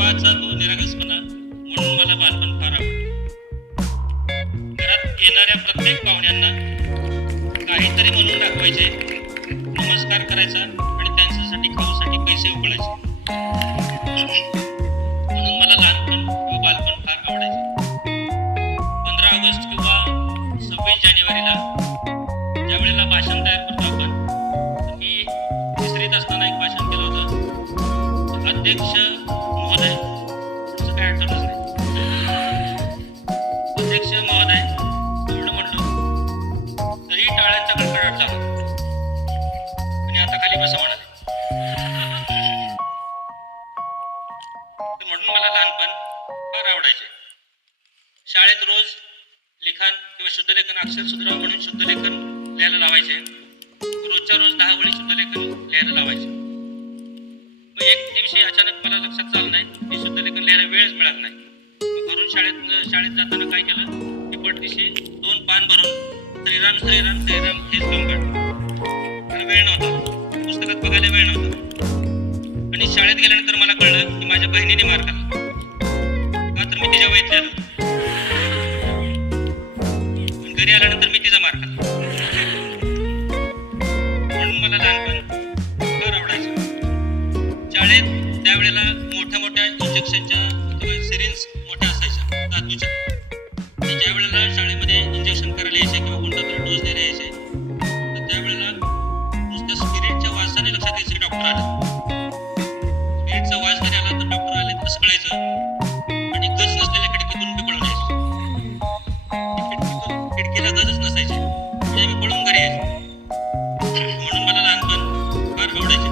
तेव्हाचा तो निरागसपणा म्हणून मला बालपण फार आवडतं. घरात येणाऱ्या प्रत्येक पाहुण्यांना काहीतरी म्हणून दाखवायचे, नमस्कार करायचा आणि त्यांच्यासाठी खाऊसाठी पैसे उकळायचे. म्हणून मला लहानपण किंवा बालपण फार आवडायचे. 15 ऑगस्ट किंवा 26 जानेवारीला ज्या वेळेला भाषण तयार करतो आपण, तर मी तिसरीत असताना एक भाषण केलं होतं. अध्यक्ष महोदय, तुमचं काय आठवलंच नाही. अध्यक्ष महोदय एवढं म्हणलो तरी टाळ्यांचा कडकडाट झाला आणि आता खाली बसा म्हणाले. म्हणून मला लहानपण फार आवडायचे. शाळेत रोज लिखाण किंवा शुद्धलेखन, अक्षर सुधारावं म्हणून शुद्धलेखन लिहायला लावायचे. रोजच्या रोज 10 वेळी शुद्धलेखन लिहायला लावायचे. मग एक दिवशी अचानक मला लक्षात झालं नाही की शुद्धलेखन लिहायला वेळच मिळाला नाही. मग घरून शाळेत जाताना काय केलं की पटदिशी 2 पान भरून श्रीराम श्रीराम श्रीराम हेच लिहून काढलं. मला वेळ नव्हता, पुस्तकात बघायला वेळ नव्हता. आणि शाळेत गेल्यानंतर मला कळलं की माझ्या बहिणीने मार खाल्ला, का तर मी तिच्या वयात लिहिलं. घरी आल्यानंतर मी तिचा मार खाल्ला. म्हणून मला लहानपण फार आवडायचं. शाळेत त्यावेळेला मोठ्या इंजेक्शनच्या किंवा सिरिंज मोठ्या असायच्या धातूच्या. आणि ज्या वेळेला शाळेमध्ये इंजेक्शन करायला यायचे किंवा कोणता तरी डोस द्यायला यायचे, तर त्यावेळेला नुसत्या स्पिरिटच्या वासाने लक्षात यायचे की डॉक्टर आला. स्पिरिटचा वास जरी आला तर डॉक्टर आले असं कळायचं. आणि गज नसलेल्या खिडकीतून मी पळून यायचो. खिडकीला गजच नसायचे म्हणजे मी पळून घरी यायचो. म्हणून मला लहानपण फार आवडायचे.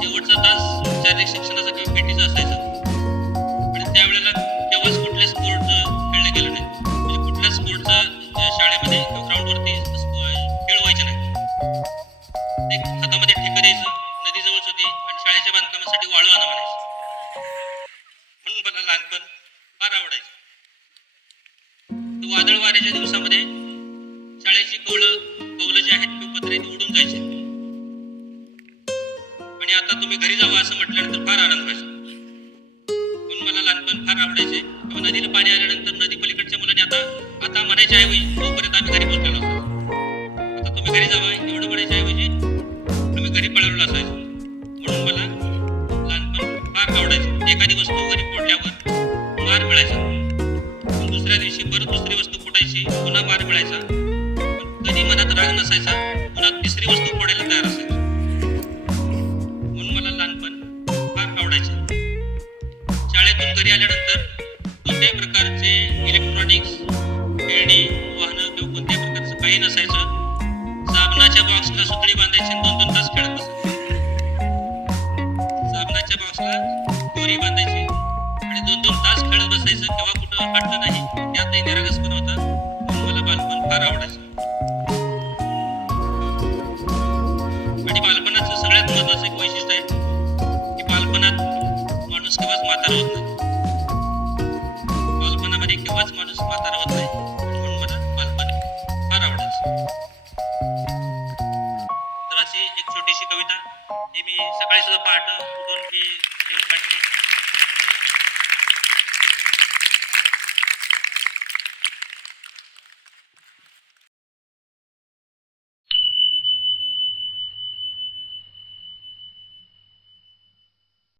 शेवटचा तास शारीरिक शिक्षणाचा किंवा पीटीचा असायचा. आणि त्यावेळेला केव्हाच कुठल्या स्पोर्ट खेळले गेलं नाही. म्हणजे कुठल्या स्पोर्टचा शाळेमध्ये किंवा ग्राउंडवरती खेळ व्हायचे नाही. ते हातामध्ये ठेकं द्यायचं, नदी जवळच होती आणि शाळेच्या बांधकामासाठी वाळू आणा म्हणायचं. म्हणून मला लहानपण फार आवडायचं. वादळ वाऱ्याच्या दिवसामध्ये शाळेची कौलं जी आहेत किंवा पत्रे ती उडून जायचे. आणि आता तुम्ही घरी जावं असं म्हटल्यानंतर फार आनंद व्हायचा. म्हणून मला लहानपण फार आवडायचे. किंवा नदीला पाणी आल्यानंतर नदी पलीकडच्या मुलांनी आता म्हणायच्या ऐवजी तोपर्यंत आम्ही घरी पोहोचलेलो असायचो. आता तुम्ही घरी जावा एवढं म्हणायच्या ऐवजी आम्ही घरी पळवलेलो असायचो. म्हणून मला लहानपण फार आवडायचं. एखादी वस्तू घरी फोडल्यावर मार मिळायचा. दुसऱ्या दिवशी परत दुसरी वस्तू फोडायची, पुन्हा मार मिळायचा. पण कधी मनात राग नसायचा, पुन्हा तिसरी वस्तू फोडायला तयार असायची. म्हणून मला लहानपण फार आवडायचे. शाळेतून घरी आल्यानंतर कोणत्याही प्रकारचे इलेक्ट्रॉनिक्स, खेळणी, वाहनं किंवा कोणत्याही प्रकारचं काही नसायचं. साबणाच्या बॉक्सला सुतळी बांधायची आणि 2-2 तास खेळत बसायचं. साबणाच्या बॉक्सला दोरी बांधायची आणि 2-2 तास खेळत बसायचं. तेव्हा कुठं हट्ट नाही, त्यातही निरागसपण होता. म्हणून मला बालपण फार आवडायचं. आणि बालपणाचं सगळ्यात महत्त्वाचं एक वैशिष्ट्य आहे की बालपणात माणूस केव्हाच म्हातारा होत नाही.